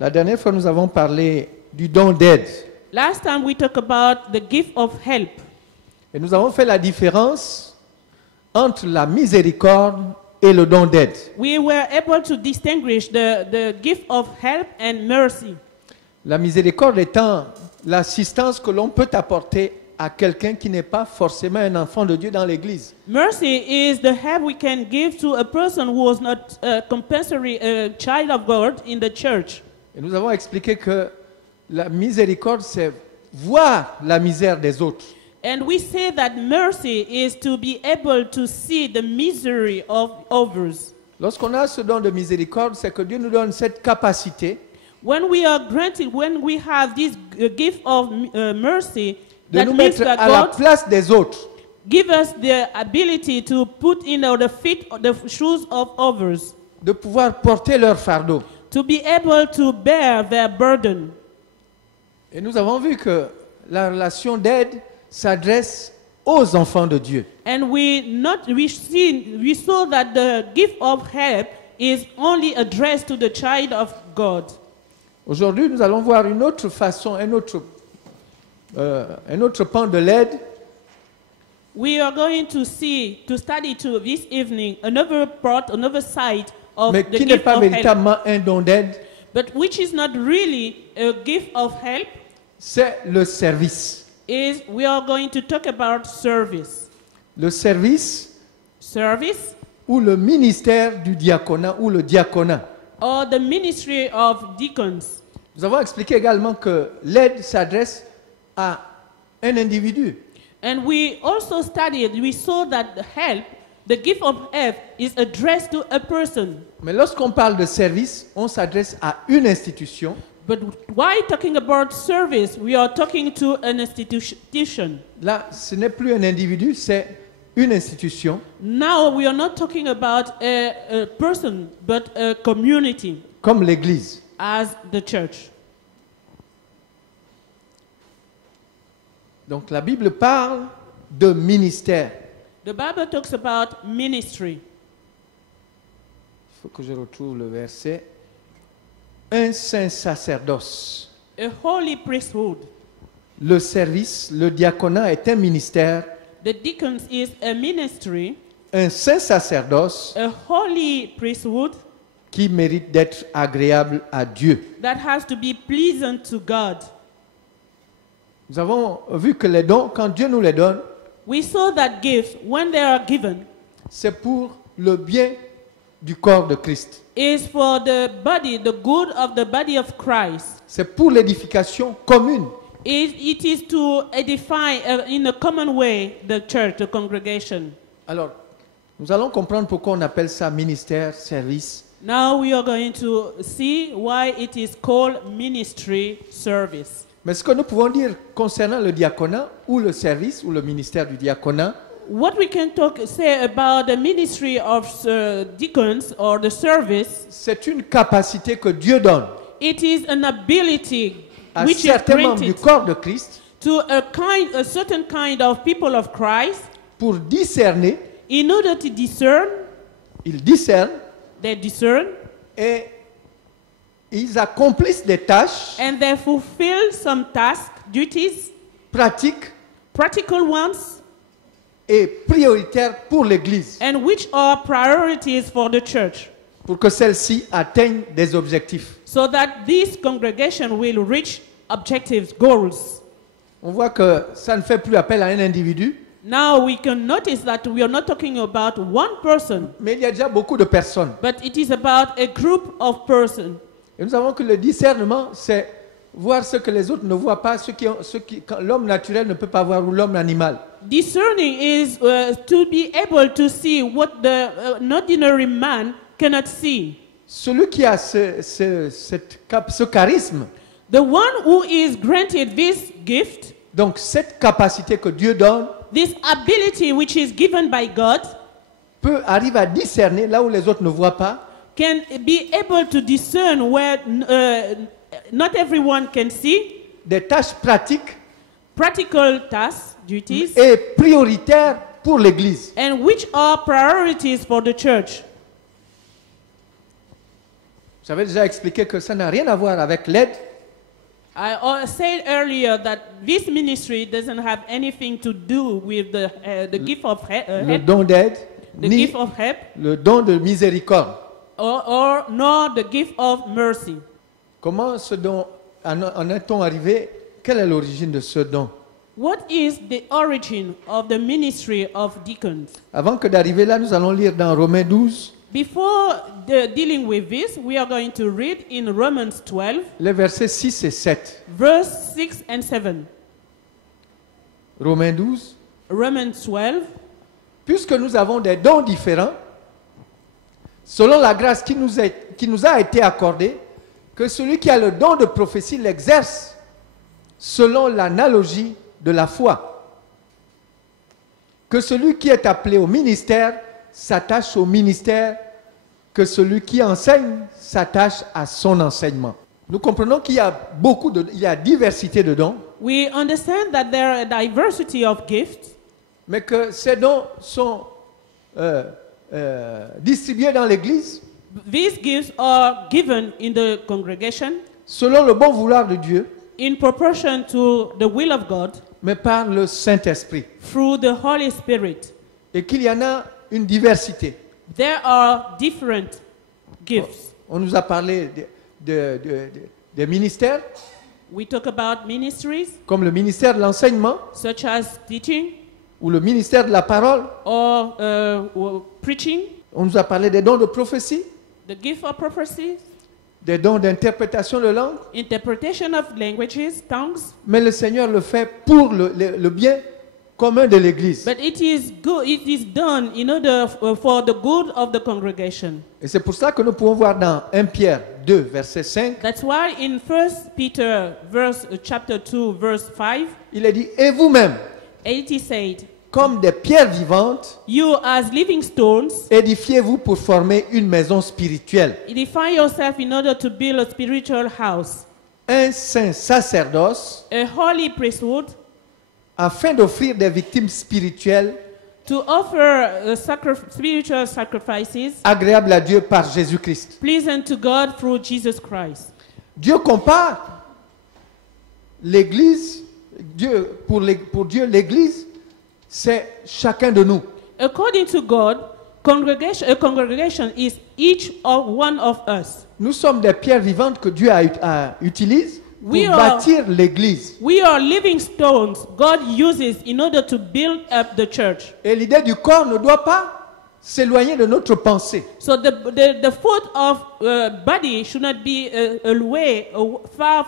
La dernière fois, nous avons parlé du don d'aide. Last time we talked about the gift of help. Et nous avons fait la différence entre la miséricorde et le don d'aide. We were able to distinguish the gift of help and mercy. La miséricorde étant l'assistance que l'on peut apporter à quelqu'un qui n'est pas forcément un enfant de Dieu dans l'église. Mercy is the help we can give to a person who was not compulsory a child of God in the church. Et nous avons expliqué que la miséricorde, c'est voir la misère des autres. And we say that mercy is to be able to see the misery of others. Lorsqu'on a ce don de miséricorde, c'est que Dieu nous donne cette capacité When we are granted, when we have this gift of mercy, de that nous means mettre that à la God place des autres. give us the ability to put in the feet, the shoes of others, De pouvoir porter leur fardeau. to be able to bear their burden. Et nous avons vu que la relation d'aide s'adresse aux enfants de Dieu. And we saw that the gift of help is only addressed to the child of God. Aujourd'hui, nous allons voir une autre façon, un autre pan de l'aide. We are going to study this evening another part, another side of Mais the qui n'est gift pas of help, véritablement un don d'aide, but which is not really a gift of help. c'est le service. Is we are going to talk about service. Le service Service ou le ministère du diaconat ou le diaconat. or the ministry of deacons. Nous avons expliqué également que l'aide s'adresse à un individu. And we also we saw that the gift of help is addressed to a person. Mais lorsqu'on parle de service, on s'adresse à une institution. But why talking about service? We are talking to an institution. Là, ce n'est plus un individu, c'est une institution. Now we are not talking about a person, but a community Comme l'Église. as the church. Donc la Bible parle de ministère. The Bible talks about ministry. Il faut que je retrouve le verset. Un saint sacerdoce. A holy priesthood. Le service, le diaconat est un ministère. The deacons is a ministry, Un saint sacerdoce a holy priesthood qui mérite d'être agréable à Dieu. that has to be pleasant to God. Nous avons vu que les dons, quand Dieu nous les donne, We saw that gifts, when they are given, c'est pour le bien du corps de Christ. is for the body, the good of the body of Christ. C'est pour l'édification commune. It is to edify in a common way the church, the congregation. Alors, nous allons comprendre pourquoi on appelle ça ministère, service. Now we are going to see why it is called ministry service. Mais ce que nous pouvons dire concernant le diaconat ou le service ou le ministère du diaconat, What we can say about the ministry of deacons or the service, c'est une capacité que Dieu donne it is an ability à which is certains membres du granted corps de Christ to a certain kind of people of Christ pour discerner. in order to discern. Ils discernent They discern et ils accomplissent des tâches and they fulfill some tasks, duties, pratiques practical ones, et prioritaires pour l'Église, and which are priorities for the church, pour que celle-ci atteigne des objectifs. so that this congregation will reach objectives, goals. On voit que ça ne fait plus appel à un individu, Now we can notice that we are not talking about one person, mais il y a déjà beaucoup de personnes. but it is about a group of persons. Et nous savons que le discernement, c'est voir ce que les autres ne voient pas, ce qui l'homme naturel ne peut pas voir ou l'homme animal. Discerning is to be able to see what an ordinary man cannot see. Celui qui a ce charisme, The one who is granted this gift, donc cette capacité que Dieu donne, this ability which is given by God, peut arriver à discerner là où les autres ne voient pas, can be able to discern where not everyone can see, des tâches pratiques practical tasks, duties, et prioritaires pour l'Église. and which are priorities for the church. Vous J'avais déjà expliqué que ça n'a rien à voir avec l'aide, I said earlier that this ministry doesn't have anything to do with the gift of le help, don d'aide, the ni gift of help, le don de miséricorde. or nor the gift of mercy. Comment ce don en est-on arrivé? Quelle est l'origine de ce don? What is the origin of the ministry of deacons? Avant que d'arriver là, nous allons lire dans Romains 12, Before dealing with this, we are going to read in Romans 12, les versets 6 et 7. verse 6 and 7. Romains 12. Romans 12. Puisque nous avons des dons différents, selon la grâce qui nous a été accordée, que celui qui a le don de prophétie l'exerce selon l'analogie de la foi. Que celui qui est appelé au ministère s'attache au ministère, que celui qui enseigne s'attache à son enseignement. Nous comprenons qu'il y a il y a diversité de dons, We understand that there are a diversity of gifts, mais que ces dons sont distribués dans l'Église these gifts are given in the congregation selon le bon vouloir de Dieu, in proportion to the will of God mais par le Saint-Esprit. through the Holy Spirit. Et qu'il y en a une diversité. There are different gifts. On nous a parlé des ministères, We talk about ministries comme le ministère de l'enseignement such as teaching ou le ministère de la parole. or preaching, On nous a parlé des dons de prophétie, the gift of prophecy, des dons d'interprétation de langue. interpretation of languages, tongues. Mais le Seigneur le fait pour le bien commun de l'Église. But it is good. It is done in order for the good of the congregation. Et c'est pour ça que nous pouvons voir dans 1 Pierre 2, verset 5, That's why in 1 Peter chapter 2 verse 5, il est dit, et vous-même, it is said, comme des pierres vivantes, "You as living stones, édifiez-vous pour former une maison spirituelle, edify yourself in order to build a spiritual house, un saint sacerdoce, a holy priesthood, afin d'offrir des victimes spirituelles to offer spiritual sacrifices agréables à Dieu par Jésus-Christ. pleasant to God through Jesus Christ." Dieu compare l'Église, pour Dieu, l'Église, c'est chacun de nous. According to God, a congregation is each of one of us. Nous sommes des pierres vivantes que Dieu utilise pour We are- bâtir l'Église. We are living stones God uses in order to build up the church. Et l'idée du corps ne doit pas s'éloigner de notre pensée. So the foot of body should not be far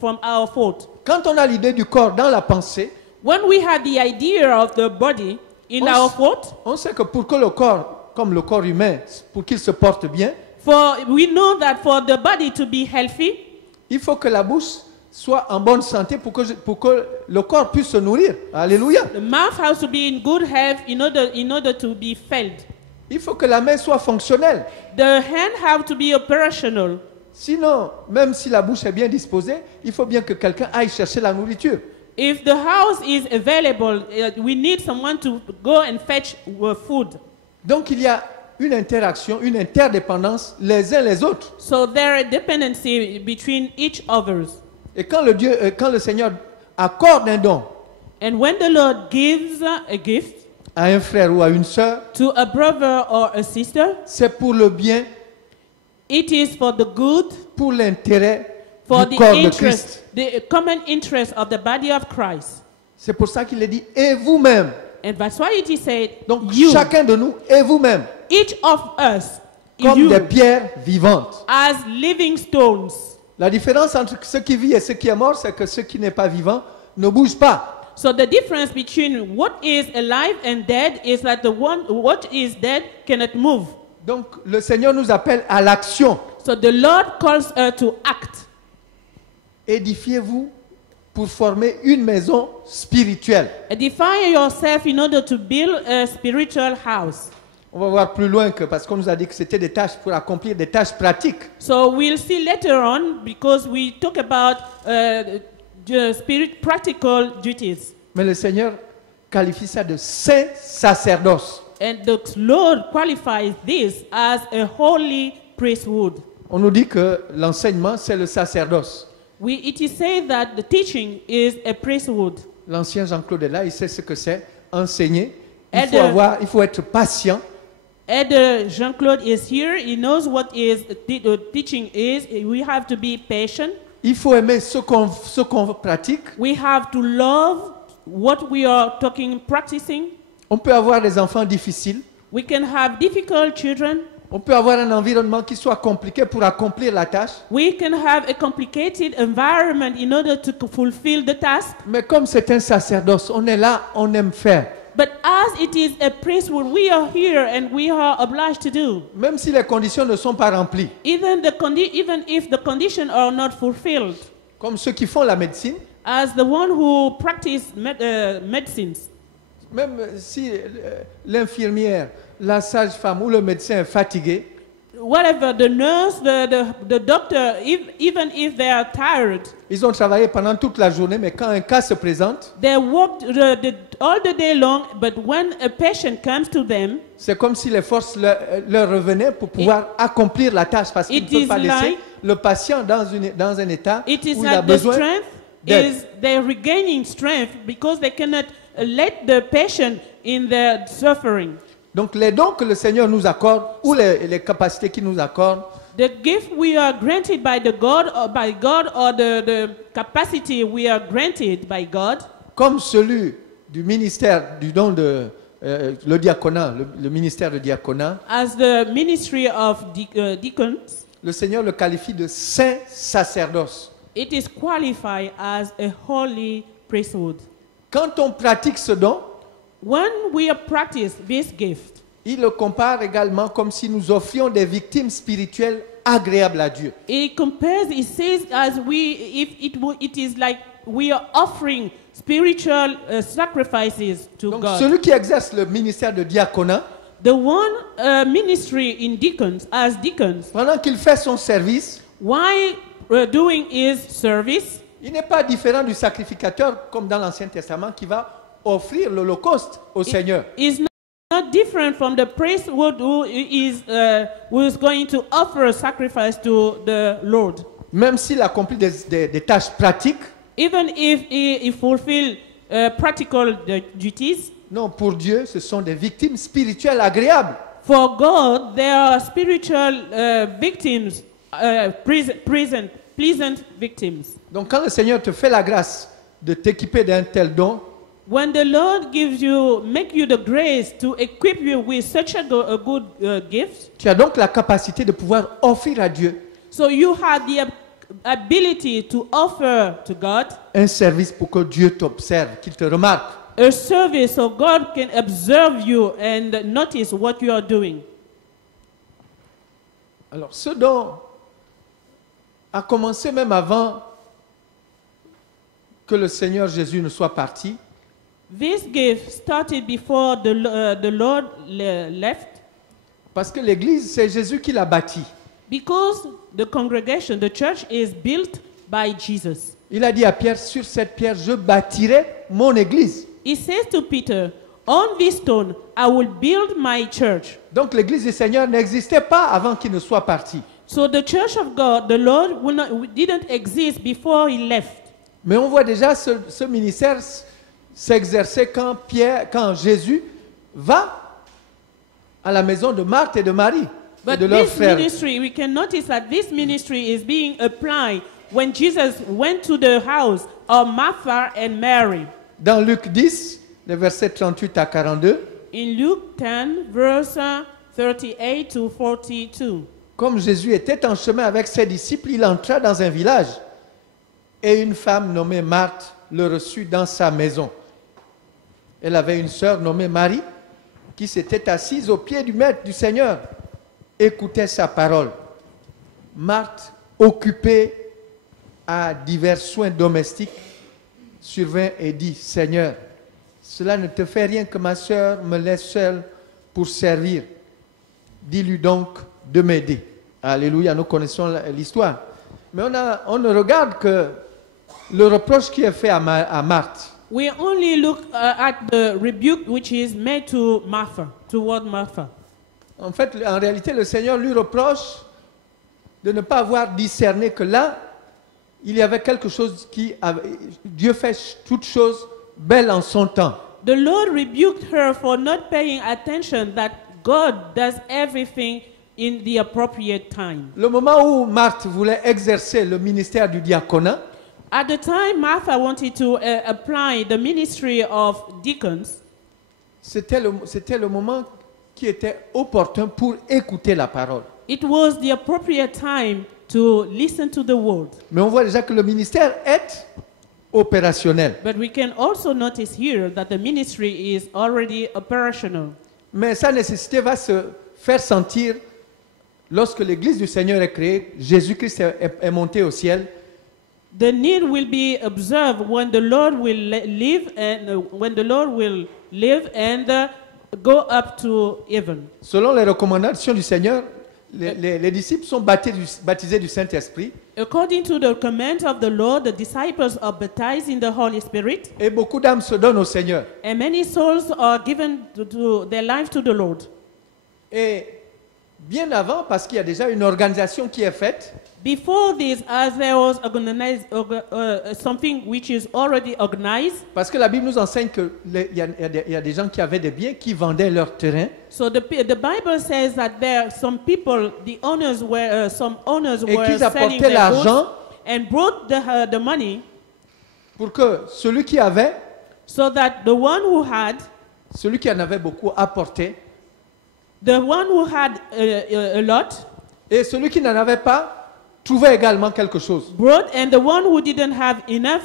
from our foot. Quand on a l'idée du corps dans la pensée, When we had the idea of the body in On our s- foot, on sait que pour que le corps, comme le corps humain, pour qu'il se porte bien, we know that for the body to be healthy, il faut que la bouche soit en bonne santé pour que le corps puisse se nourrir. Alléluia. the mouth has to be in good health in order to be fed. Il faut que la main soit fonctionnelle. The hand have to be operational. Sinon, même si la bouche est bien disposée, il faut bien que quelqu'un aille chercher la nourriture. If the house is available, we need someone to go and fetch food. Donc il y a une interaction, une interdépendance les uns les autres. So there is dependency between each others. Et quand le Seigneur accorde un don And when the Lord gives a gift à un frère ou à une sœur, to a brother or a sister, c'est pour le bien, it is for the good, pour l'intérêt for du the corps de interest, Christ. the common interest of the body of Christ. C'est pour ça qu'il est dit et vous-même. And that's why it is said, Donc you, chacun de nous et vous-même, each of us, comme you, des pierres vivantes. as living stones. La différence entre ce qui vit et ce qui est mort, c'est que ce qui n'est pas vivant ne bouge pas. So the difference between what is alive and dead is that what is dead cannot move. Donc le Seigneur nous appelle à l'action. So the Lord calls us to act. Édifiez-vous pour former une maison spirituelle. Edify yourself in order to build a spiritual house. On va voir plus loin parce qu'on nous a dit que c'était des tâches pour accomplir des tâches pratiques. So we'll see later on because we talk about the practical duties. Mais le Seigneur qualifie ça de saint sacerdoce. And the Lord qualifies this as a holy priesthood. On nous dit que l'enseignement, c'est le sacerdoce. It is said that the teaching is a priesthood. L'ancien Jean-Claude est là, il sait ce que c'est, enseigner. Et Il faut être patient. And Jean-Claude is here. He knows what is teaching is. We have to be patient. Il faut aimer ce qu'on pratique. We have to love what we are practicing. On peut avoir des enfants difficiles. We can have difficult children. On peut avoir un environnement qui soit compliqué pour accomplir la tâche. We can have a complicated environment in order to fulfill the task. Mais comme c'est un sacerdoce, on est là, on aime faire. But as it is a priesthood, we are here and we are obliged to do. Même si les conditions ne sont pas remplies. Even if the conditions are not fulfilled. Comme ceux qui font la médecine. As the one who practice medicines. Même si l'infirmière, la sage-femme ou le médecin est fatigué. Whatever, the nurse, the doctor, even if they are tired. Ils ont travaillé pendant toute la journée, mais quand un cas se présente, they worked all the day long, but when a patient comes to them, c'est comme si les forces leur revenaient pour pouvoir accomplir la tâche, parce qu'ils ne peuvent pas laisser le patient dans un état où il a besoin d'aide. They're regaining strength because they cannot let the patient in their suffering. Donc les dons que le Seigneur nous accorde ou les capacités qu'il nous accorde, the gift we are granted by God or the capacity we are granted by God, comme celui du ministère du don de le diaconat, le ministère de diaconat, as the ministry of deacons, le Seigneur le qualifie de saint sacerdoce. It is qualified as a holy priesthood. Quand on pratique ce don, when we practice this gift, il le compare également comme si nous offrions des victimes spirituelles agréables à Dieu. It says it is like we are offering spiritual sacrifices to Donc, God. celui qui exerce le ministère de diaconat, the one ministry in deacons, as deacons, pendant qu'il fait son service, while doing his service, il n'est pas différent du sacrificateur comme dans l'Ancien Testament qui va offrir l'holocauste au Seigneur. Is not different from the priest who is going to offer a sacrifice to the Lord. Même s'il accomplit des tâches pratiques, even if he fulfill practical duties. Non, pour Dieu, ce sont des victimes spirituelles agréables. For God, there are spiritual victims, pleasant victims. Donc quand le Seigneur te fait la grâce de t'équiper d'un tel don, when the Lord make you the grace to equip you with such a good gift, tu as donc la capacité de pouvoir offrir à Dieu so you have the ability to offer to God un service pour que Dieu t'observe, qu'il te remarque. A service so God can observe you and notice what you are doing. Alors ce don a commencé même avant que le Seigneur Jésus ne soit parti. This gift started before the Lord left. Parce que l'église, c'est Jésus qui l'a bâtie. Because the congregation, the church is built by Jesus. Il a dit à Pierre, sur cette pierre, je bâtirai mon église. He says to Peter, on this stone, I will build my church. Donc l'église du Seigneur n'existait pas avant qu'il ne soit parti. So the church of God, the Lord, didn't exist before he left. Mais on voit déjà ce ministère s'exercer quand Jésus va à la maison de Marthe et de Marie et de leurs frères. Ministry, we can notice that this ministry is being applied when Jesus went to the house of Martha and Mary. Dans Luc 10, les versets 38 à 42. In Luke 10, verse 38 to 42. Comme Jésus était en chemin avec ses disciples, il entra dans un village et une femme nommée Marthe le reçut dans sa maison. Elle avait une sœur nommée Marie qui s'était assise au pied du maître du Seigneur, écoutait sa parole. Marthe, occupée à divers soins domestiques, survint et dit, Seigneur, cela ne te fait rien que ma sœur me laisse seule pour servir. Dis-lui donc de m'aider. Alléluia, nous connaissons l'histoire. Mais on ne regarde que le reproche qui est fait à Marthe. We only look at the rebuke which is made to Martha, toward Martha. En fait, en réalité, le Seigneur lui reproche de ne pas avoir discerné que là, il y avait quelque chose qui avait... Dieu fait toutes choses belles en son temps. The Lord rebuked her for not paying attention that God does everything in the appropriate time. Le moment où Marthe voulait exercer le ministère du diaconat, At the time Martha wanted to apply the ministry of deacons, c'était le moment qui était opportun pour écouter la parole. it was the appropriate time to listen to the word. Mais on voit déjà que le ministère est opérationnel. But we can also notice here that the ministry is already operational. Mais sa nécessité va se faire sentir lorsque l'Église du Seigneur est créée, Jésus-Christ est monté au ciel. The need will be observed when the Lord will live and go up to heaven. Selon les recommandations du Seigneur, les disciples sont baptisés du Saint-Esprit According to the command of the Lord, the disciples are baptized in the Holy Spirit, et beaucoup d'âmes se donnent au Seigneur. and many souls are given to their life to the Lord. Et bien avant, parce qu'il y a déjà une organisation qui est faite, Before this, as there was something which is already organized, parce que la Bible nous enseigne qu'il y a des gens qui avaient des biens, qui vendaient leur terrain, so the Bible says that there are some people, the owners were some owners et were qu'ils selling apportaient their l'argent goods and brought the money, pour que celui qui avait, so that the one who had, celui qui en avait beaucoup apportait, the one who had a lot, et celui qui n'en avait pas trouvait également quelque chose. brought, and the one who didn't have enough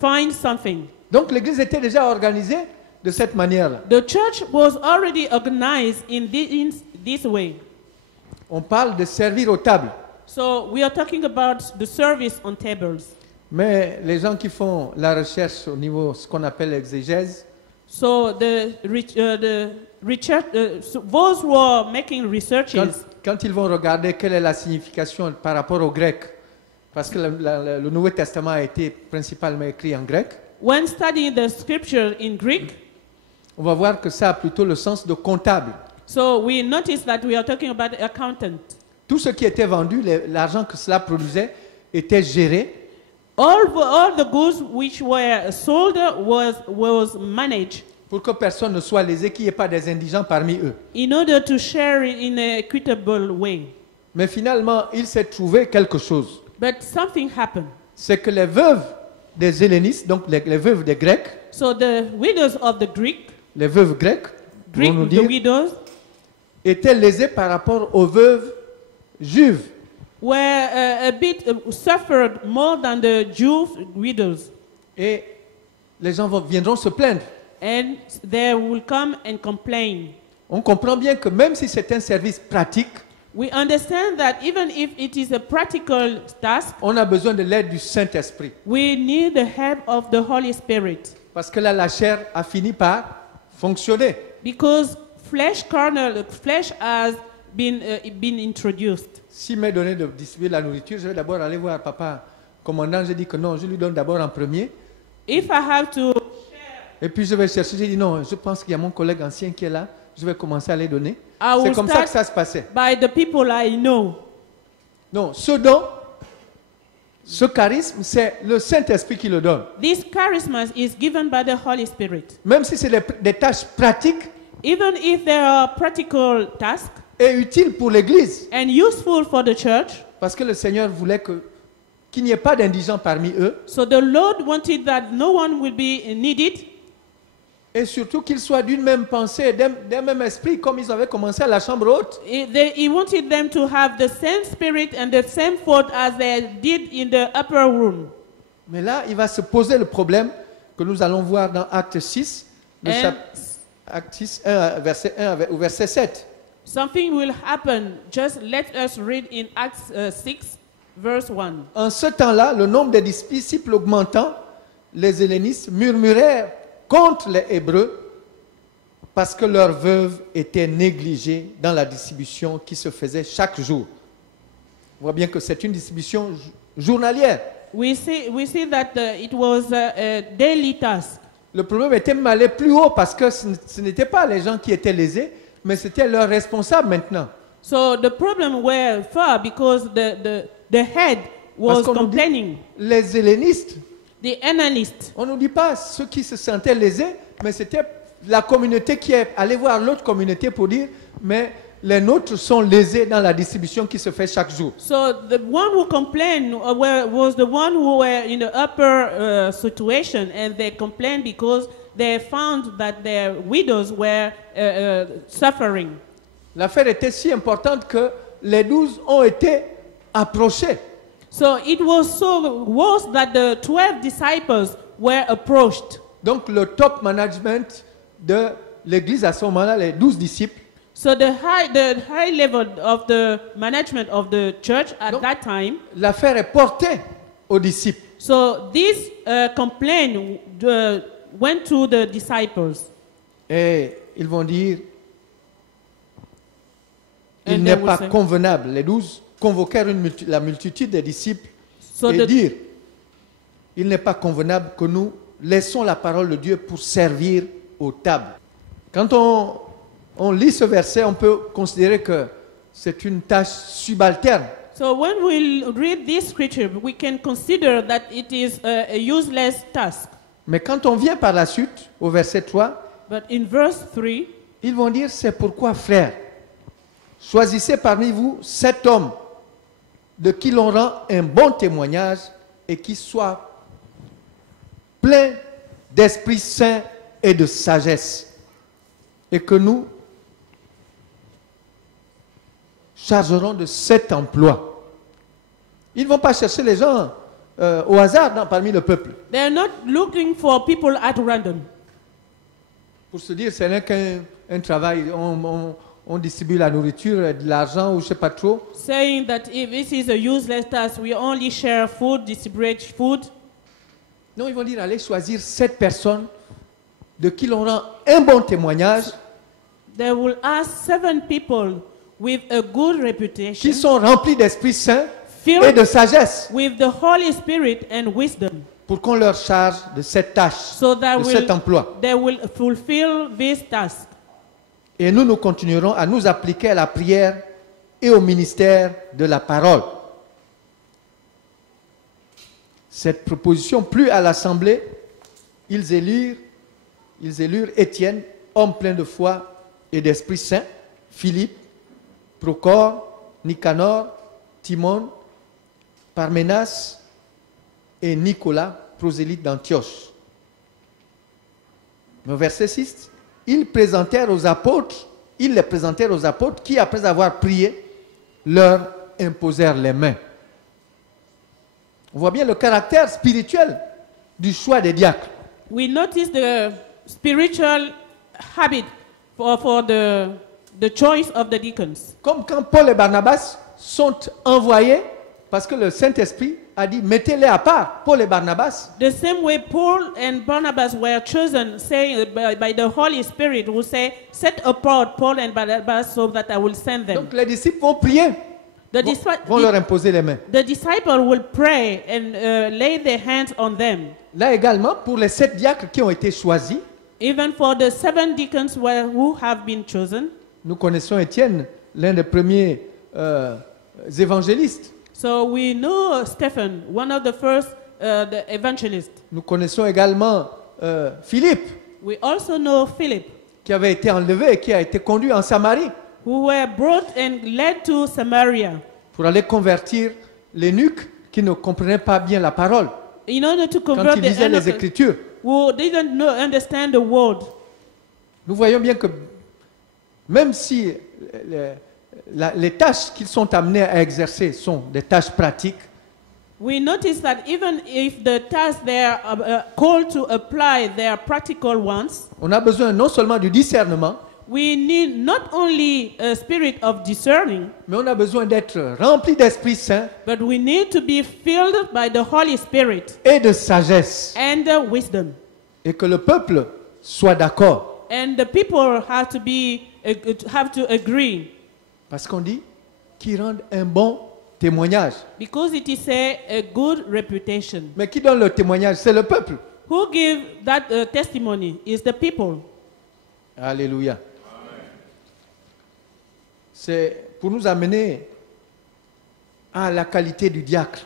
find something. Donc l'église était déjà organisée de cette manière-là. The church was already organized in this way. On parle de servir aux tables. So we are talking about the service on tables. Mais les gens qui font la recherche au niveau ce qu'on appelle l'exégèse, So those who are making researches, quand ils vont regarder quelle est la signification par rapport au grec, parce que le Nouveau Testament a été principalement écrit en grec, when studying the scripture in Greek, on va voir que ça a plutôt le sens de comptable. so we notice that we are talking about accountant. Tout ce qui était vendu, l'argent que cela produisait, était géré. All the goods which were sold was managed Pour que personne ne soit lésé, qu'il n'y ait pas des indigents parmi eux. in order to share it in an equitable way. Mais finalement, il s'est trouvé quelque chose. But something happened. C'est que les veuves des hellénistes, donc les veuves des Grecs, So the widows of the les veuves grecques, Greek, vont nous the dire, widows, étaient lésées par rapport aux veuves juives. were a bit suffered more than the Jew widows, Et les gens viendront se plaindre. and they will come and complain. On comprend bien que même si c'est un service pratique, We understand that even if it is a practical task, on a besoin de l'aide du Saint-Esprit. we need the help of the Holy Spirit, Parce que là, la chair a fini par fonctionner. because flesh has been introduced. S'il m'est donné de distribuer la nourriture, je vais d'abord aller voir papa commandant. Je dis que non, je lui donne d'abord en premier. If I have to, Et puis je vais chercher, j'ai dit non, je pense qu'il y a mon collègue ancien qui est là. Je vais commencer à les donner. I C'est will comme ça que start ça se passait. by the people I know. Non, ce don, ce charisme, c'est le Saint-Esprit qui le donne. This charisma is given by the Holy Spirit. Même si c'est des tâches pratiques Even if there are practical tasks et utiles pour l'Église. and useful for the church, Parce que le Seigneur voulait qu'il n'y ait pas d'indigents parmi eux. so the Lord wanted that no one will be needed, Et surtout qu'ils soient d'une même pensée, d'un même esprit, comme ils avaient commencé à la chambre haute. He wanted them to have the same spirit and the same thought as they did in the upper room. Mais là, il va se poser le problème que nous allons voir dans Acte 6, Acte 6, verset 1 au verset 7. Something will happen. Just let us read in Acts 6, verse 1. En ce temps-là, le nombre des disciples augmentant, les hellénistes murmurèrent contre les Hébreux parce que leurs veuves étaient négligées dans la distribution qui se faisait chaque jour. On voit bien que c'est une distribution journalière. We see that it was a daily task. Le problème était même allé plus haut parce que ce n'étaient pas les gens qui étaient lésés, mais c'était leurs responsables maintenant. So the problem were far because the head was Parce qu'on nous dit, complaining. les hellénistes, The analyst. on ne nous dit pas ceux qui se sentaient lésés, mais c'était la communauté qui est allée voir l'autre communauté pour dire, mais les nôtres sont lésés dans la distribution qui se fait chaque jour. So the one who complained was the one who were in the upper situation, and they complained because they found that their widows were suffering. L'affaire était si importante que les 12 ont été approchés. So it was so worse that the 12 disciples were approached. Donc le top management de l'église à ce moment-là, les 12 disciples, So the high level of the management of the church at Donc, that time. l'affaire est portée aux disciples. So this complaint went to the disciples. Et ils vont dire, And il they n'est will pas say- convenable. Les 12 convoquèrent la multitude des disciples So et the- dirent, il n'est pas convenable que nous laissons la parole de Dieu pour servir aux tables. Quand on lit ce verset, on peut considérer que c'est une tâche subalterne. So when we read this scripture, we can consider that it is a useless task. Mais quand on vient par la suite, au verset 3, But in verse 3, ils vont dire, c'est pourquoi, frères, choisissez parmi vous 7 hommes de qui l'on rend un bon témoignage et qui soient pleins d'Esprit Saint et de sagesse. Et que nous chargerons de cet emploi. Ils ne vont pas chercher les gens au hasard parmi le peuple they're not looking for people at random. pour se dire ce n'est qu'un travail, on distribue la nourriture, de l'argent ou je ne sais pas trop. Saying that if this is a useless task, we only share food, distribute food. Non, ils vont dire allez choisir 7 personnes de qui l'on rend un bon témoignage, They will ask 7 people with a good reputation, qui sont remplis d'Esprit Saint et filled de sagesse, with the Holy Spirit and wisdom, pour qu'on leur charge de cette tâche, so that de cet emploi. they will fulfill this task. Et nous continuerons à nous appliquer à la prière et au ministère de la parole. Cette proposition plut à l'Assemblée. Ils élurent Étienne, homme plein de foi et d'Esprit Saint, Philippe, Procore, Nicanor, Timon, Parménas et Nicolas, prosélyte d'Antioche. Au verset 6, ils les présentèrent aux apôtres qui, après avoir prié, leur imposèrent les mains. On voit bien le caractère spirituel du choix des diacres. We notice the spiritual habit for the choice of the deacons. Comme quand Paul et Barnabas sont envoyés, parce que le Saint-Esprit a dit, mettez-les à part, Paul et Barnabas. The same way Paul and Barnabas were chosen, saying by the Holy Spirit, who say, set apart Paul and Barnabas so that I will send them. Donc les disciples vont prier, vont leur imposer les mains. The disciple will pray and lay their hands on them. Là également, pour les 7 diacres qui ont été choisis, Even for the 7 deacons who have been chosen. nous connaissons Étienne, l'un des premiers évangélistes. So we know Stephen, one of the first the evangelists. Nous connaissons également Philippe, We also know Philip, qui avait été enlevé et qui a été conduit en Samarie who were brought and led to Samaria pour aller convertir l'eunuque qui ne comprenait pas bien la parole in order to quand convert il the lisait les eunuch Écritures. who didn't understand the word. Nous voyons bien que même si les tâches qu'ils sont amenés à exercer sont des tâches pratiques, We notice that even if the tasks they are called to apply, they are practical ones. on a besoin non seulement du discernement, We need not only a spirit of discerning, mais on a besoin d'être rempli d'Esprit Saint but we need to be filled by the Holy Spirit et de sagesse, and wisdom. et que le peuple soit d'accord. And the people have to agree, Parce qu'on dit qu'ils rendent un bon témoignage. because it is a good reputation. Mais qui donne le témoignage? C'est le peuple. Who give that testimony is the people. Alléluia. c'est pour nous amener à la qualité du diacre.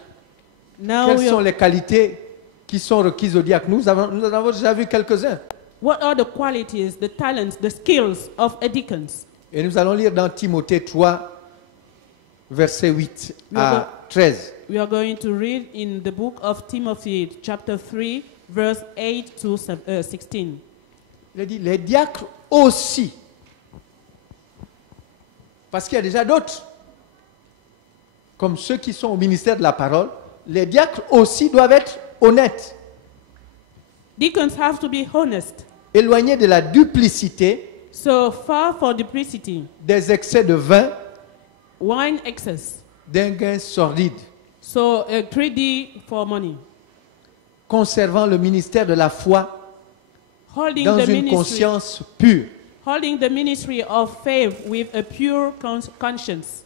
Now Quelles we sont are, les qualités qui sont requises au diacre? Nous en avons déjà vu quelques-uns. what are the qualities, the talents, the skills of a deacon? Et nous allons lire dans Timothée 3, versets 8 We are à 13. We are going to read in the book of Timothy, chapter 3, verse 8 to 16. Il a dit, les diacres aussi. Parce qu'il y a déjà d'autres. Comme ceux qui sont au ministère de la parole, les diacres aussi doivent être honnêtes, Deacons have to be honest, éloignés de la duplicité, so far for duplicity, des excès de vin, wine excess, d'un gain sordide, so 3D for money, conservant le ministère de la foi holding dans the une ministry, conscience pure. holding the ministry of faith with a pure conscience.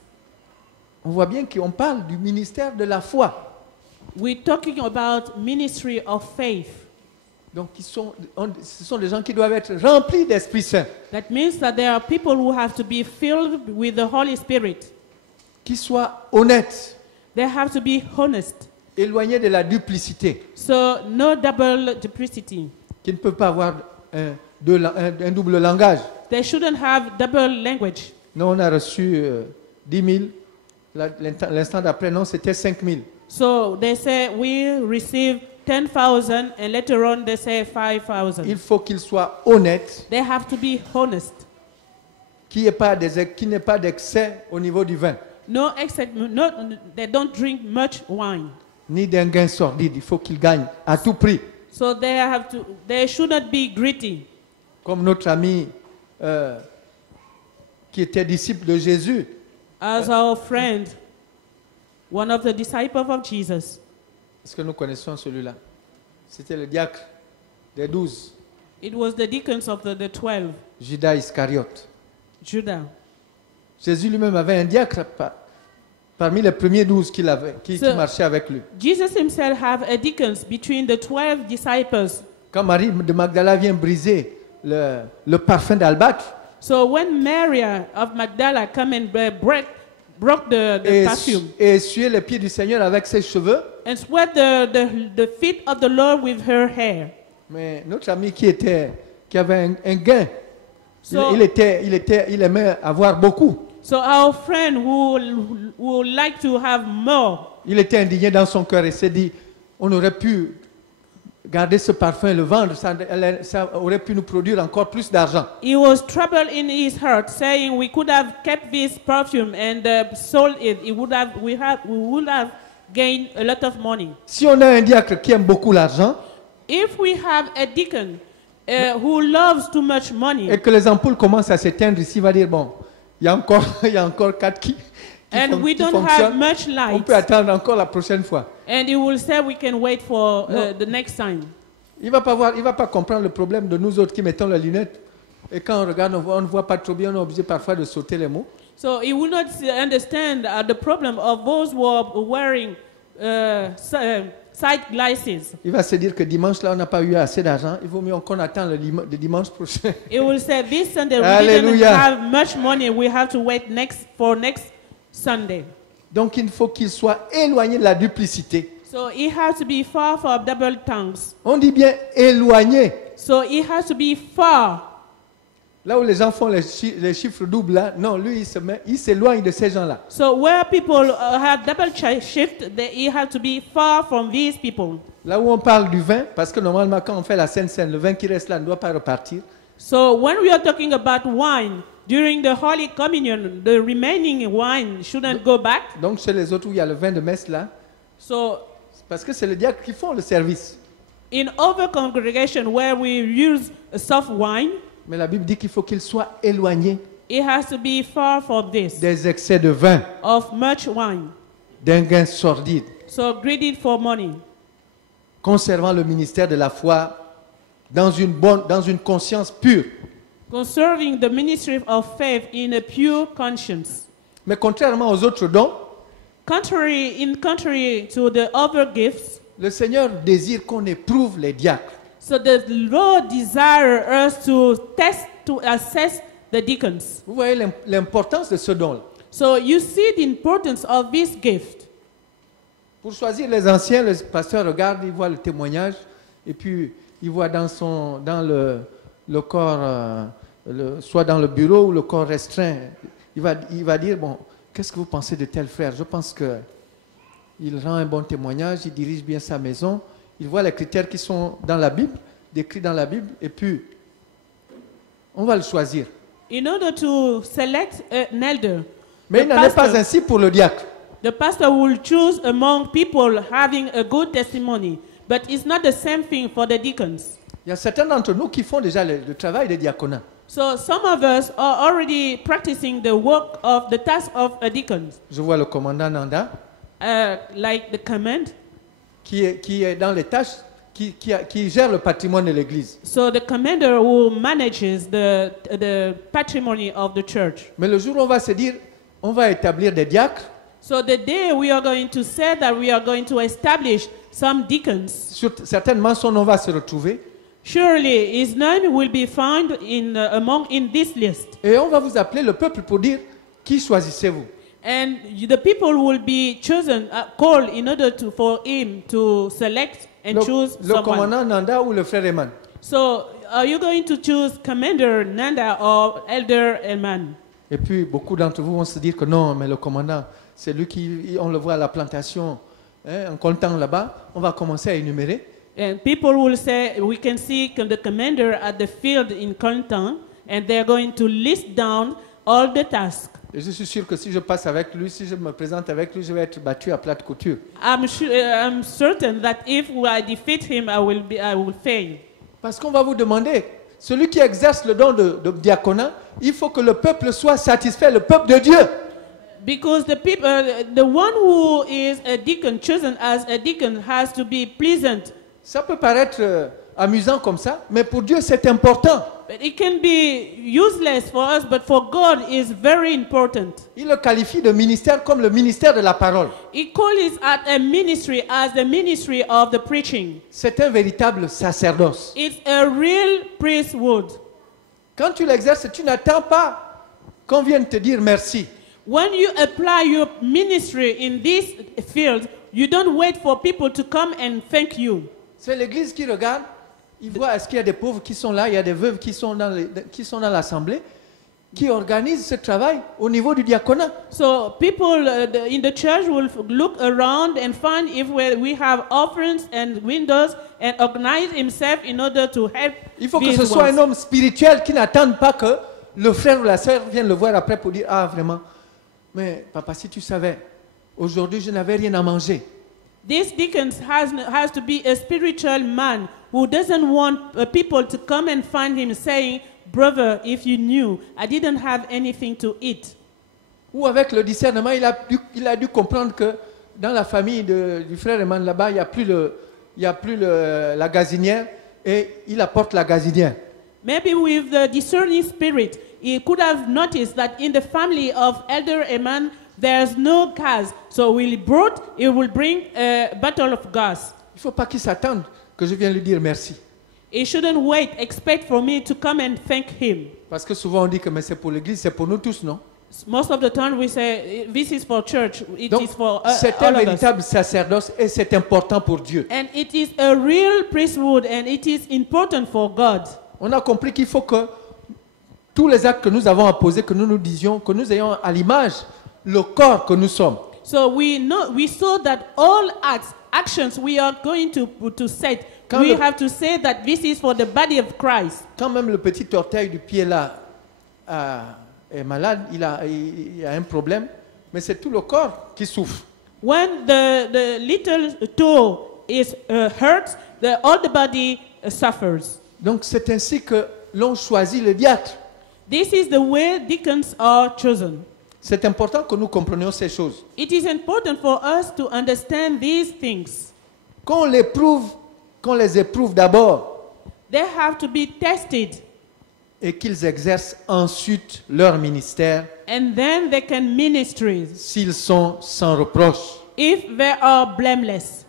On voit bien qu'on parle du ministère de la foi. We're talking about ministry of faith. Donc, ce sont des gens qui doivent être remplis d'Esprit Saint, That means that there are people who have to be filled with the Holy Spirit. qui soient honnêtes, They have to be honest. éloignés de la duplicité, So no double duplicity. qui ne peuvent pas avoir un double langage. They shouldn't have double language. Non, on a reçu 10 000. L'instant d'après, non, c'était 5 000. So they say we receive 10,000 and later on they say 5,000. Il faut qu'ils soient honnêtes, They have to be honest. qu'il n'y ait pas d'excès au niveau du vin, No excess, no, they don't drink much wine. ni d'un gain sordide. Il faut qu'ils gagnent à tout prix. So they should not be greedy. Comme notre ami qui était disciple de Jésus, As our friend, one of the disciples of Jesus, est-ce que nous connaissons celui-là? C'était le diacre des 12, it was the deacons of the 12, Judas Iscariote. Judah. Jésus lui-même avait un diacre parmi les premiers 12 qu'il avait, qui marchait avec lui. Jesus himself have a deacons between the 12 disciples. Quand Marie de Magdala vient briser le parfum d'albâtre So when Mary of Magdala come and broke the perfume et essuyer les pieds du Seigneur avec ses cheveux, and sweat the feet of the Lord with her hair. mais notre ami qui avait un gain, So- il aimait avoir beaucoup. So our friend who would like to have more, Il était indigné dans son cœur et s'est dit, on aurait pu garder ce parfum et le vendre, ça aurait pu nous produire encore plus d'argent. he was troubled in his heart, saying, "We could have kept this perfume and sold it. We would have gained a lot of money." Si on a un diacre qui aime beaucoup l'argent If we have a deacon who loves too much money, et que les ampoules commencent à s'éteindre ici, il va dire, bon, il y a encore 4 qui and we qui don't have fonctionnent. much On light, peut attendre encore la prochaine fois. and he will say we can wait for the next time. Il va pas comprendre le problème de nous autres qui mettons les lunettes. Et quand on regarde, on ne voit pas trop bien, on est obligé parfois de sauter les mots. So he will not understand the problem of those who are wearing side glasses. Il va se dire que dimanche, là, on n'a pas eu assez d'argent. Il vaut mieux qu'on attend le dimanche prochain. He will say this Sunday we didn't Hallelujah. have much money. We have to wait for next Sunday. Donc, il faut qu'il soit éloigné de la duplicité. So he has to be far from double tongues. On dit bien éloigné. So he has to be far. Là où les gens font les chiffres doubles, là, non, lui, il s'éloigne de ces gens-là. So where people have double shift, he has to be far from these people. Là où on parle du vin, parce que normalement, quand on fait la Sainte Seine, le vin qui reste là ne doit pas repartir. So when we are talking about wine, during the Holy Communion, the remaining wine shouldn't go back. Donc, chez les autres où il y a le vin de messe là, So c'est parce que c'est le diacre qui font le service. in other congregation where we use a soft wine, Mais la Bible dit qu'il faut qu'il soit éloigné it has to be far from this, des excès de vin, of much wine. d'un gain sordide, So greedy for money. conservant le ministère de la foi dans une conscience pure. Conserving the ministry of faith in a pure conscience. Mais contrairement aux autres dons, Contrary to the other gifts, le Seigneur désire qu'on éprouve les diacres. so the Lord desires us to assess the deacons. Vous voyez l'importance de ce don. So you see the importance of this gift. Pour choisir les anciens, le pasteur regarde, il voit le témoignage, et puis il voit dans le corps, soit dans le bureau ou le corps restreint, il va dire, bon, qu'est-ce que vous pensez de tel frère? Je pense qu'il rend un bon témoignage, il dirige bien sa maison, il voit les critères qui sont dans la Bible, décrits dans la Bible, et puis on va le choisir. In order to select an elder, Mais il n'en est pas ainsi pour le diacre. the pastor will choose among people having a good testimony, but it's not the same thing for the deacons. Il y a certains d'entre nous qui font déjà le travail des diaconats. So some of us are already practicing the work of the task of a deacon, Je vois le commandant Nanda like the command. qui est dans les tâches, qui gère le patrimoine de l'église. So the commander who manages the patrimony of the church. Mais le jour où on va se dire, on va établir des diacres, So the day we are going to say that we are going to establish some deacons, certainement son nom va se retrouver. surely his name will be found in this list. Et on va vous appeler le peuple pour dire, qui choisissez-vous? And the people will be chosen, called in order for him to select and choose Le someone. commandant Nanda ou le frère Eman? So are you going to choose Commander Nanda or Elder Elman? Et puis beaucoup d'entre vous vont se dire que non, mais le commandant, c'est lui on le voit à la plantation, hein, en comptant là-bas, on va commencer à énumérer. And people will say, we can see the commander at the field in Contan, and they're going to list down all the tasks. Et je suis sûr que si je passe avec lui, si je me présente avec lui, je vais être battu à plate couture. I'm certain that if I defeat him, I will fail. Parce qu'on va vous demander, celui qui exerce le don de diaconat, il faut que le peuple soit satisfait, le peuple de Dieu. Because the one who is a deacon, chosen as a deacon, has to be pleasant. Ça peut paraître amusant comme ça, mais pour Dieu c'est important. But it can be useless for us, but for God is very important. Il le qualifie de ministère comme le ministère de la parole. He calls it a ministry as the ministry of the preaching. C'est un véritable sacerdoce. It's a real priesthood. Quand tu l'exerces, tu n'attends pas qu'on vienne te dire merci. When you apply your ministry in this field, you don't wait for people to come and thank you. C'est l'Église qui regarde, il voit est-ce qu'il y a des pauvres qui sont là, il y a des veuves qui sont dans l'assemblée, qui organisent ce travail au niveau du diaconat. So people in the church will look around and find if we have offerings and windows and organize himself in order to help. Il faut que ce soit un homme spirituel qui n'attende pas que le frère ou la sœur vienne le voir après pour dire ah vraiment, mais papa si tu savais, aujourd'hui je n'avais rien à manger. This deacon has to be a spiritual man who doesn't want people to come and find him saying, brother, if you knew, I didn't have anything to eat. Ou avec le discernement, il a dû comprendre que dans la famille du frère Eman là-bas, il n'y a plus la gazinière et il apporte la gazinière. Maybe with the discerning spirit, he could have noticed that in the family of Elder Eman, there's no gas. So he will bring a bottle of gas. Il ne faut pas qu'il s'attende que je vienne lui dire merci. He shouldn't expect for me to come and thank him. Parce que souvent on dit que mais c'est pour l'église, c'est pour nous tous, non? Most of the time we say, this is for church, it Donc, is for c'est un all of us. véritable sacerdoce et c'est important pour Dieu. And it is a real priesthood and it is important for God. On a compris qu'il faut que tous les actes que nous avons à poser, que nous nous disions, que nous ayons à l'image le corps que nous sommes. So we saw that all actions we are going to set, Quand we have to say that this is for the body of Christ. Quand même le petit orteil du pied là est malade, il a un problème, mais c'est tout le corps qui souffre. When the little toe is hurt, all the body suffers. Donc c'est ainsi que l'on choisit le diacre. This is the way deacons are chosen. C'est important que nous comprenions ces choses. It is important for us to understand these things. Qu'on les éprouve d'abord They have to be tested, et qu'ils exercent ensuite leur ministère and then they can minister s'ils sont sans reproche. if they are blameless.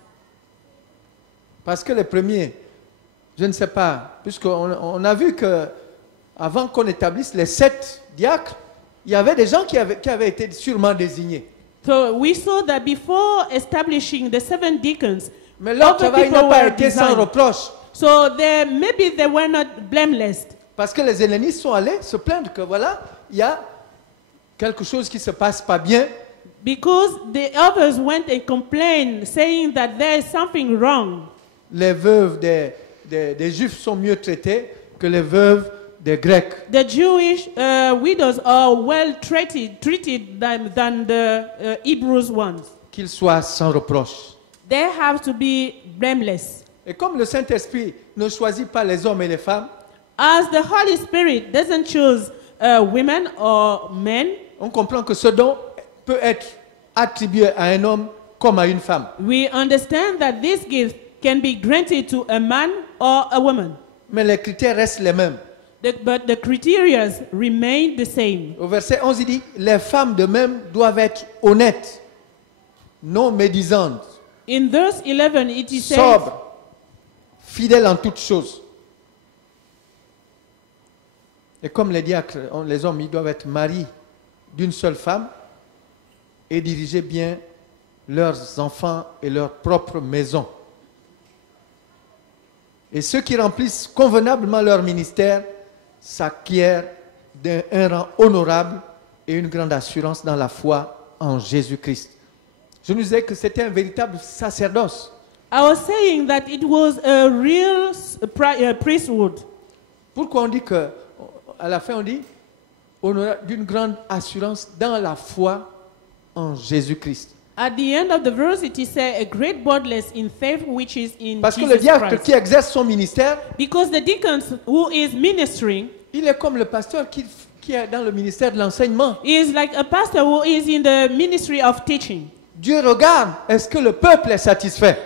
Parce que les premiers, je ne sais pas, puisqu'on a vu que avant qu'on établisse les 7 diacres, il y avait des gens qui avaient été sûrement désignés. So we saw that before establishing the 7 deacons, Mais leur other travail n'a people pas were été sans designed. reproche. So maybe they were not blameless. Parce que les hellénistes sont allés se plaindre que voilà, il y a quelque chose qui ne se passe pas bien. Because the others went and complained, saying that there is something wrong. Les veuves des Juifs sont mieux traitées que les veuves des Grecs. The Jewish widows are well treated than the Hebrews ones. Qu'ils soient sans reproche. They have to be blameless. Et comme le Saint-Esprit ne choisit pas les hommes et les femmes, As the Holy Spirit doesn't choose women or men, on comprend que ce don peut être attribué à un homme comme à une femme. we understand that this gift can be granted to a man or a woman. Mais les critères restent les mêmes. But the criteria remain the same. Au verset 11, il dit, les femmes de même doivent être honnêtes, non médisantes, In verse 11, it is said, sobres, fidèles en toutes choses. Et comme les diacres, les hommes, ils doivent être mariés d'une seule femme et diriger bien leurs enfants et leur propre maison. Et ceux qui remplissent convenablement leur ministère s'acquièrent un rang honorable et une grande assurance dans la foi en Jésus-Christ. Je nous disais que c'était un véritable sacerdoce. I was saying that it was a real priesthood. Pourquoi on dit que, à la fin on dit, d'une grande assurance dans la foi en Jésus-Christ. At the end of the verse, it is said, a great boldness in faith which is in Parce que le Jesus diacre Christ. qui exerce son ministère, Because the deacons who is ministering il est comme le pasteur qui est dans le ministère de l'enseignement. is like a pastor who is in the ministry of teaching. Dieu regarde, est-ce que le peuple est satisfait?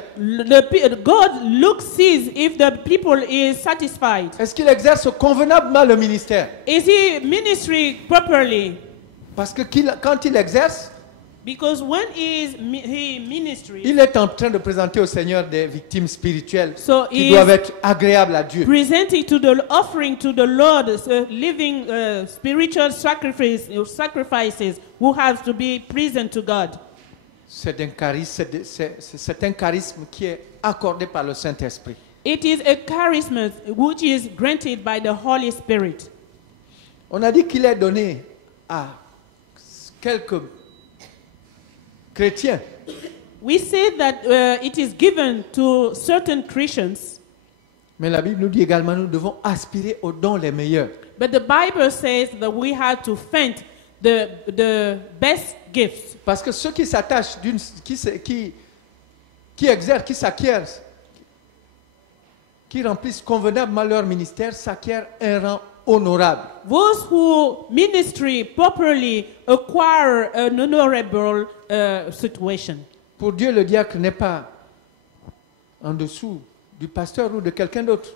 God sees if the people is satisfied. Est-ce qu'il exerce convenablement le ministère? Is he ministering properly? Parce que quand il exerce, Because when he ministries, il est en train de présenter au Seigneur des victimes spirituelles So qui he doivent is être agréables à Dieu. presenting to the offering to the Lord living spiritual sacrifices who have to be present to God. C'est un charisme qui est accordé par le Saint-Esprit. It is a charisma which is granted by the Holy Spirit. On a dit qu'il est donné à quelques chrétiens. We say that it is given to certain Christians, Mais la Bible nous dit également nous devons aspirer aux dons les meilleurs. but the Bible says that we have to find the best gifts. Parce que ceux qui s'attachent, qui exercent, qui s'acquièrent, qui remplissent convenablement leur ministère, s'acquièrent un rang honorable. Those who ministry properly acquire an honorable situation. Pour Dieu, le diacre n'est pas en dessous du pasteur ou de quelqu'un d'autre.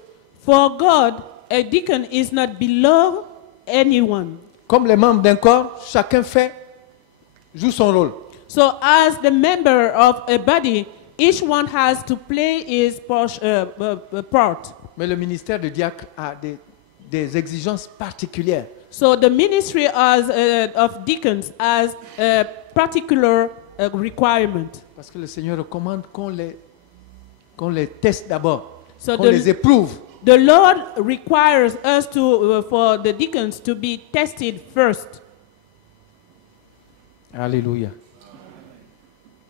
For God, a deacon is not below anyone. Comme les membres d'un corps, chacun joue son rôle. So as the member of a body, each one has to play his part. Mais le ministère de diacre a des exigences particulières. So the ministry of deacons has a particular requirement. Parce que le Seigneur recommande qu'on les teste d'abord, So qu'on les éprouve. the Lord requires us for the deacons to be tested first. Alléluia.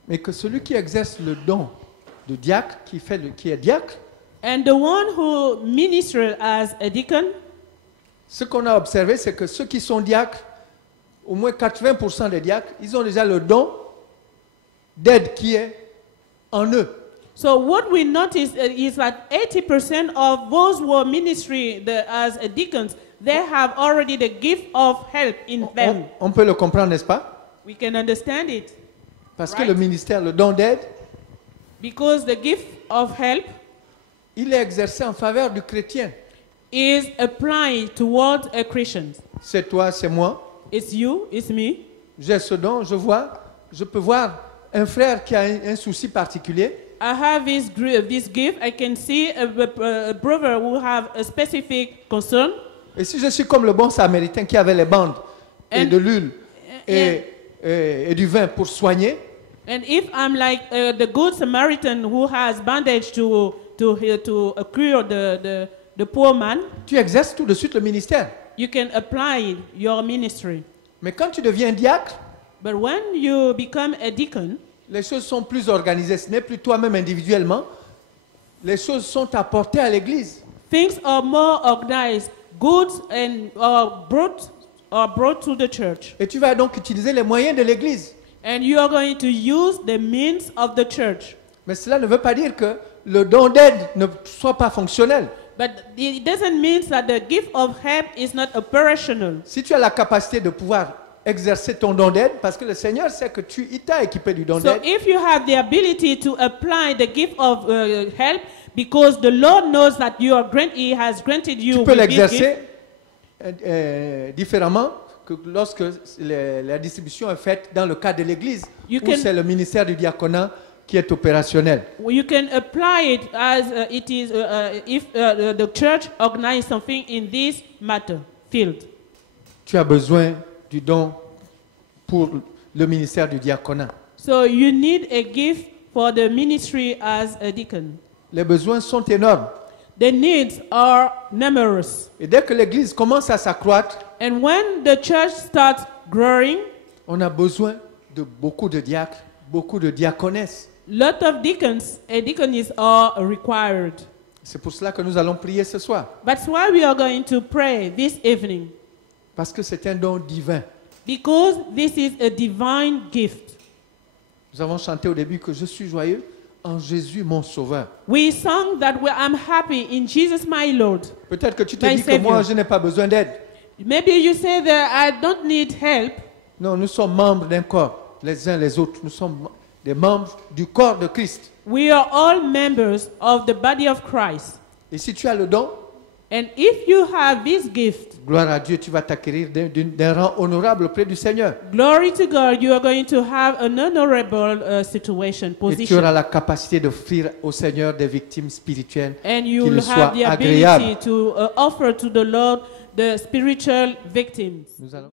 Mais que celui qui exerce le don de diacre, qui est diacre, And the one who ministers as a deacon, ce qu'on a observé, c'est que ceux qui sont diacres, au moins 80% des diacres, ils ont déjà le don d'aide qui est en eux. so what we notice is that 80% of those who are ministry as a deacons, they have already the gift of help in them. On peut le comprendre, n'est-ce pas? We can understand it. Parce que Right. le ministère, le don d'aide, Because the gift of help il est exercé en faveur du chrétien. is applied towards a Christian. C'est toi, c'est moi. It's you, it's me. J'ai ce don, je peux voir un frère qui a un souci particulier. I have this gift. I can see a brother who have a specific concern. Et si je suis comme le bon samaritain qui avait les bandes et And- de l'huile et du vin pour soigner, And if I'm like the good Samaritan who has bandage to cure the poor man, tu exerces tout de suite le ministère. you can apply your ministry. Mais quand tu deviens diacre, But when you become a deacon, les choses sont plus organisées. Ce n'est plus toi-même individuellement. Les choses sont apportées à l'église. things are more organized, goods and are brought to the church. Et tu vas donc utiliser les moyens de l'église. And you are going to use the means of the church. Mais cela ne veut pas dire que le don d'aide ne soit pas fonctionnel. But it doesn't mean that the gift of help is not operational. Si tu as la capacité de pouvoir exercer ton don d'aide, parce que le Seigneur sait que il t'a équipé du don So d'aide, if you have the ability to apply the gift of help, because the Lord knows that He has granted you tu peux with this gift, l'exercer différemment que lorsque la distribution est faite dans le cadre de l'église, You où can- c'est le ministère du diaconat qui est opérationnel. you can apply it as it is if the church organizes something in this field. Tu as besoin du don pour le ministère du diaconat. So you need a gift for the ministry as a deacon. Les besoins sont énormes. The needs are numerous. Et dès que l'église commence à s'accroître, And when the church starts growing, on a besoin de beaucoup de diacres, beaucoup de diaconesses. lot of deacons and deaconess are required. C'est pour cela que nous allons prier ce soir. That's why we are going to pray this evening. Parce que c'est un don divin. Because this is a divine gift. Nous avons chanté au début que je suis joyeux en Jésus mon sauveur. We sang that I'm happy in Jesus my Lord. Peut-être que tu te My dis que Savior. moi je n'ai pas besoin d'aide. Maybe you say that I don't need help. Non, nous sommes membres d'un corps, les uns les autres. Nous sommes des membres du corps de Christ. We are all members of the body of Christ. Et si tu as le don, And if you have this gift, gloire à Dieu, tu vas t'acquérir d'un rang honorable auprès du Seigneur. glory to God, you are going to have an honorable situation, Et tu position. auras la capacité d'offrir au Seigneur des victimes spirituelles And qui you lui will soient have the agréables. ability to offer to the Lord the spiritual victims. Nous allons-